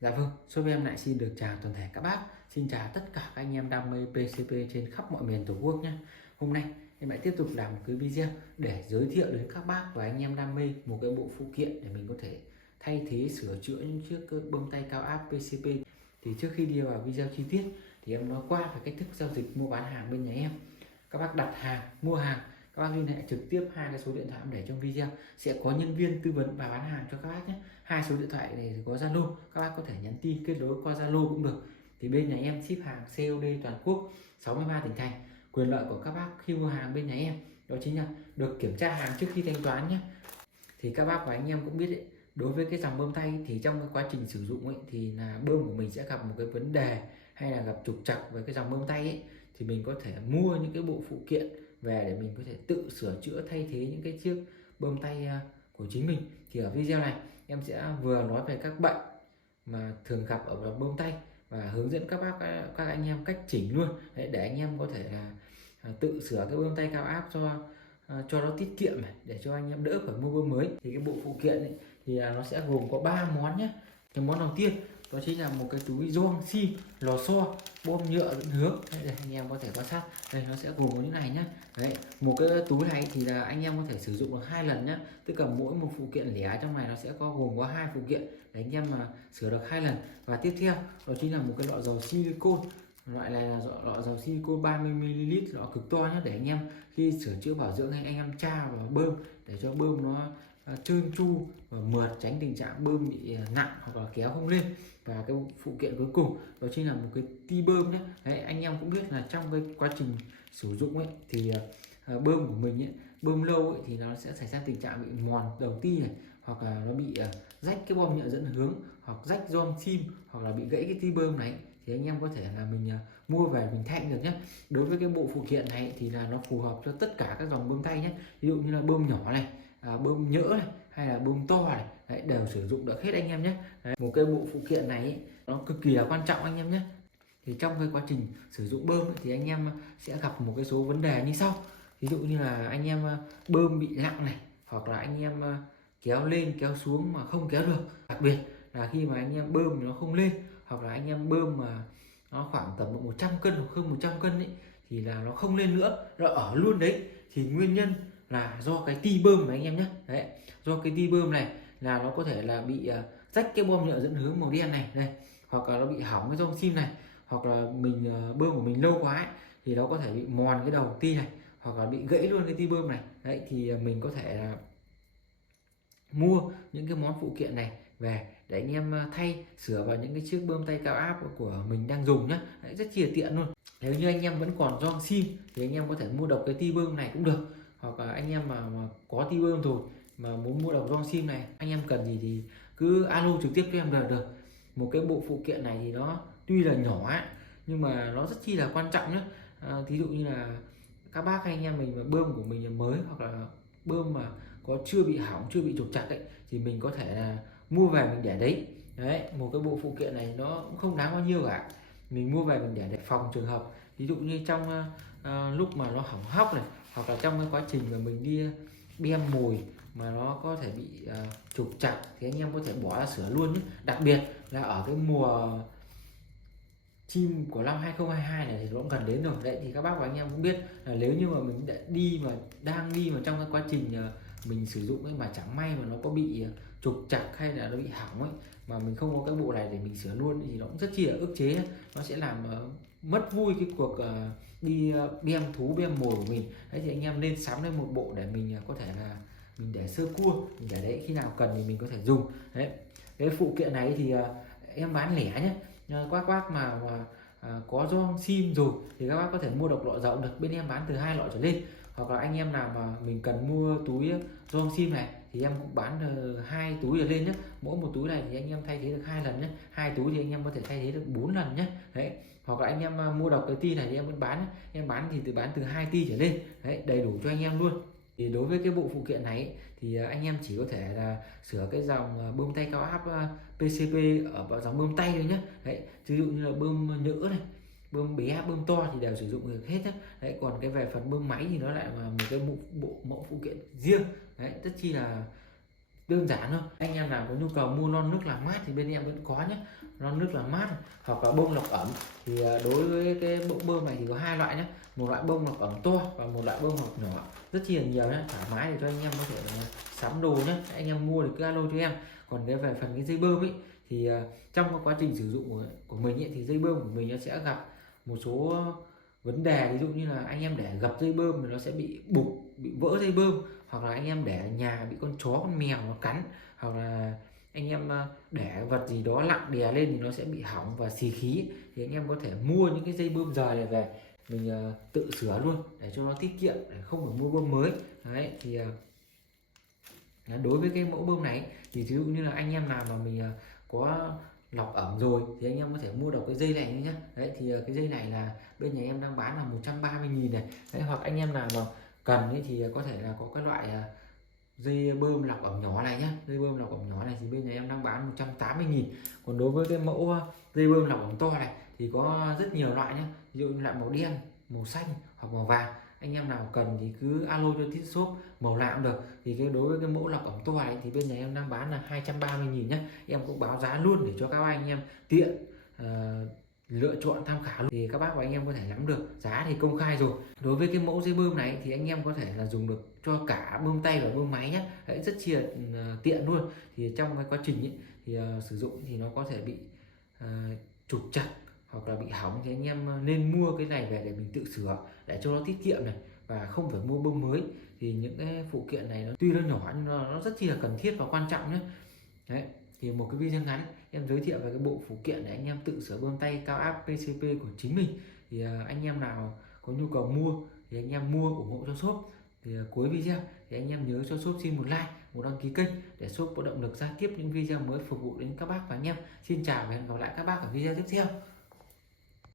Dạ vâng, shop em lại xin được chào toàn thể các bác. Xin chào tất cả các anh em đam mê PCB trên khắp mọi miền Tổ quốc nhé. Hôm nay em lại tiếp tục làm một cái video để giới thiệu đến các bác và anh em đam mê một cái bộ phụ kiện để mình có thể thay thế sửa chữa những chiếc bơm tay cao áp PCB. Thì trước khi đi vào video chi tiết thì em nói qua về cách thức giao dịch mua bán hàng bên nhà em. Các bác đặt hàng, mua hàng, các bác liên hệ trực tiếp hai cái số điện thoại để trong video, sẽ có nhân viên tư vấn và bán hàng cho các bác nhé. Hai số điện thoại này thì có Zalo, các bác có thể nhắn tin kết nối qua Zalo cũng được. Thì bên nhà em ship hàng COD toàn quốc 63 tỉnh thành. Quyền lợi của các bác khi mua hàng bên nhà em đó chính là được kiểm tra hàng trước khi thanh toán nhé. Thì các bác và anh em cũng biết đấy, đối với cái dòng bơm tay thì trong cái quá trình sử dụng ấy thì là bơm của mình sẽ gặp một cái vấn đề hay là gặp trục trặc với cái dòng bơm tay ấy, thì mình có thể mua những cái bộ phụ kiện về để mình có thể tự sửa chữa thay thế những cái chiếc bơm tay của chính mình. Thì ở video này em sẽ vừa nói về các bệnh mà thường gặp ở dòng bơm tay và hướng dẫn các anh em cách chỉnh luôn đấy, để anh em có thể là tự sửa cái bơm tay cao áp cho nó tiết kiệm này, để cho anh em đỡ phải mua bơm mới. Thì cái bộ phụ kiện ấy, thì nó sẽ gồm có 3 món nhé. Cái món đầu tiên đó chính là một cái túi gioăng xi lò xo bơm nhựa dẫn hướng. Đây, anh em có thể quan sát đây, nó sẽ gồm có những này nhé. Đấy, một cái túi này thì là anh em có thể sử dụng được 2 lần nhé, tức là mỗi một phụ kiện lẻ trong này nó sẽ có gồm có 2 phụ kiện để anh em mà sửa được 2 lần. Và tiếp theo đó chính là một cái lọ dầu silicone. Loại này là lọ dầu silicone 30 ml, lọ cực to nhé, để anh em khi sửa chữa bảo dưỡng hay anh em tra vào bơm để cho bơm nó trơn tru và mượt, tránh tình trạng bơm bị nặng hoặc là kéo không lên. Và cái phụ kiện cuối cùng đó chính là một cái ti bơm nhé. Đấy, anh em cũng biết là trong cái quá trình sử dụng ấy thì bơm của mình ấy, bơm lâu ấy, thì nó sẽ xảy ra tình trạng bị mòn đầu ti này, hoặc là nó bị rách cái bom nhựa dẫn hướng, hoặc rách gioăng sim, hoặc là bị gãy cái ti bơm này, thì anh em có thể là mình mua về mình thay được nhé. Đối với cái bộ phụ kiện này thì là nó phù hợp cho tất cả các dòng bơm tay nhé, ví dụ như là bơm nhỏ này, bơm nhỡ này, hay là bơm to này. Đấy, đều sử dụng được hết anh em nhé. Đấy, một cái bộ phụ kiện này ấy, nó cực kỳ là quan trọng anh em nhé. Thì trong cái quá trình sử dụng bơm ấy, thì anh em sẽ gặp một cái số vấn đề như sau. Ví dụ như là anh em bơm bị nặng này, hoặc là anh em kéo lên kéo xuống mà không kéo được. Đặc biệt là khi mà anh em bơm nó không lên, hoặc là anh em bơm mà nó khoảng tầm 100 cân hoặc hơn 100 cân ấy, thì là nó không lên nữa, nó ở luôn đấy. Thì nguyên nhân là do cái ti bơm này anh em nhé. Đấy, do cái ti bơm này là nó có thể là bị rách cái bom nhựa dẫn hướng màu đen này đây, hoặc là nó bị hỏng cái gioăng sim này, hoặc là mình bơm của mình lâu quá ấy, thì nó có thể bị mòn cái đầu ti này, hoặc là bị gãy luôn cái ti bơm này. Đấy, thì mình có thể là mua những cái món phụ kiện này về để anh em thay sửa vào những cái chiếc bơm tay cao áp của mình đang dùng nhé. Đấy, rất chi là tiện luôn. Nếu như anh em vẫn còn gioăng sim thì anh em có thể mua độc cái ti bơm này cũng được, hoặc là anh em mà có ti bơm rồi mà muốn mua độc gioăng sim này, anh em cần gì thì cứ alo trực tiếp cho em được. Một cái bộ phụ kiện này thì nó tuy là nhỏ ấy, nhưng mà nó rất chi là quan trọng nhé. Thí dụ như là các bác hay anh em mình mà bơm của mình là mới, hoặc là bơm mà có chưa bị hỏng, chưa bị trục trặc ấy, thì mình có thể là mua về mình để đấy. Đấy, một cái bộ phụ kiện này nó cũng không đáng bao nhiêu cả, mình mua về mình để phòng trường hợp ví dụ như trong lúc mà nó hỏng hóc này, hoặc là trong cái quá trình mà mình đi bem mồi mà nó có thể bị trục trặc, thì anh em có thể bỏ ra sửa luôn nhé. Đặc biệt là ở cái mùa chim của năm 2022 này thì nó cũng gần đến rồi đấy. Thì các bác và anh em cũng biết là nếu như mà mình đang đi mà trong cái quá trình mình sử dụng ấy, mà chẳng may mà nó có bị trục trặc hay là nó bị hỏng ấy, mà mình không có cái bộ này để mình sửa luôn thì nó cũng rất chi là ức chế. Nó sẽ làm mất vui cái cuộc đi bem thú bem mồi của mình. Đấy, thì anh em nên sắm lên một bộ để mình có thể là mình để sơ cua, mình để đấy, khi nào cần thì mình có thể dùng. Đấy, cái phụ kiện này thì em bán lẻ nhé. Các bác mà có gioăng sim rồi thì các bác có thể mua độc lọ dầu được, bên em bán từ 2 lọ trở lên. Hoặc là anh em nào mà mình cần mua túi gioăng sim này thì em cũng bán 2 túi trở lên nhé. Mỗi một túi này thì anh em thay thế được 2 lần nhé. 2 túi thì anh em có thể thay thế được 4 lần nhé. Đấy, hoặc là anh em mua độc cái ti này thì em vẫn bán, em bán thì bán từ 2 ti trở lên. Đấy, đầy đủ cho anh em luôn. Thì đối với cái bộ phụ kiện này thì anh em chỉ có thể là sửa cái dòng bơm tay cao áp PCB ở dòng bơm tay thôi nhé. Đấy, ví dụ như là bơm nhỡ này, bơm bé, bơm to thì đều sử dụng được hết nhé. Đấy, còn cái về phần bơm máy thì nó lại là một cái bộ mẫu phụ kiện riêng. Đấy, rất chi là đơn giản thôi. Anh em nào có nhu cầu mua lon nước làm mát thì bên em vẫn có nhé, lon nước làm mát hoặc là bông lọc ẩm. Thì đối với cái bộ bơm này thì có hai loại nhé, một loại bông lọc ẩm to và một loại bông lọc nhỏ, rất chi là nhiều nhé, thoải mái để cho anh em có thể sắm đồ nhé. Anh em mua thì cứ alo cho em. Còn cái về phần cái dây bơm ấy thì trong cái quá trình sử dụng của mình ấy, thì dây bơm của mình nó sẽ gặp một số vấn đề, ví dụ như là anh em để gập dây bơm thì nó sẽ bị bục, bị vỡ dây bơm, hoặc là anh em để ở nhà bị con chó con mèo nó cắn, hoặc là anh em để vật gì đó nặng đè lên thì nó sẽ bị hỏng và xì khí. Thì anh em có thể mua những cái dây bơm rời này về mình tự sửa luôn để cho nó tiết kiệm, để không phải mua bơm mới. Đấy thì đối với cái mẫu bơm này thì ví dụ như là anh em nào mà mình có lọc ẩm rồi thì anh em có thể mua được cái dây này nhé. Đấy thì cái dây này là bên nhà em đang bán là 130.000 này. Đấy, hoặc anh em nào mà cần ấy thì có thể là có cái loại dây bơm lọc ẩm nhỏ này nhá. Dây bơm lọc ẩm nhỏ này thì bên nhà em đang bán 180.000. Còn đối với cái mẫu dây bơm lọc ẩm to này thì có rất nhiều loại nhé, ví dụ như loại màu đen, màu xanh hoặc màu vàng. Anh em nào cần thì cứ alo cho Tít Shop màu nào cũng được. Thì cái đối với cái mẫu lọc ẩm to này thì bên nhà em đang bán là 230.000 nhé. Em cũng báo giá luôn để cho các anh em tiện lựa chọn tham khảo. Thì các bác và anh em có thể nắm được giá thì công khai rồi. Đối với cái mẫu dây bơm này thì anh em có thể là dùng được cho cả bơm tay và bơm máy nhé. Đấy, rất chi là tiện luôn. Thì trong cái quá trình ấy, thì sử dụng thì nó có thể bị trục chặt hoặc là bị hỏng thì anh em nên mua cái này về để mình tự sửa để cho nó tiết kiệm này, và không phải mua bơm mới. Thì những cái phụ kiện này nó tuy nó nhỏ nhưng nó rất chi là cần thiết và quan trọng nhé. Đấy thì một cái video ngắn em giới thiệu về cái bộ phụ kiện để anh em tự sửa bơm tay cao áp PCP của chính mình. Thì anh em nào có nhu cầu mua thì anh em mua ủng hộ cho shop. Thì cuối video thì anh em nhớ cho shop xin một like, một đăng ký kênh để shop có động lực ra tiếp những video mới phục vụ đến các bác và anh em. Xin chào và hẹn gặp lại các bác ở video tiếp theo.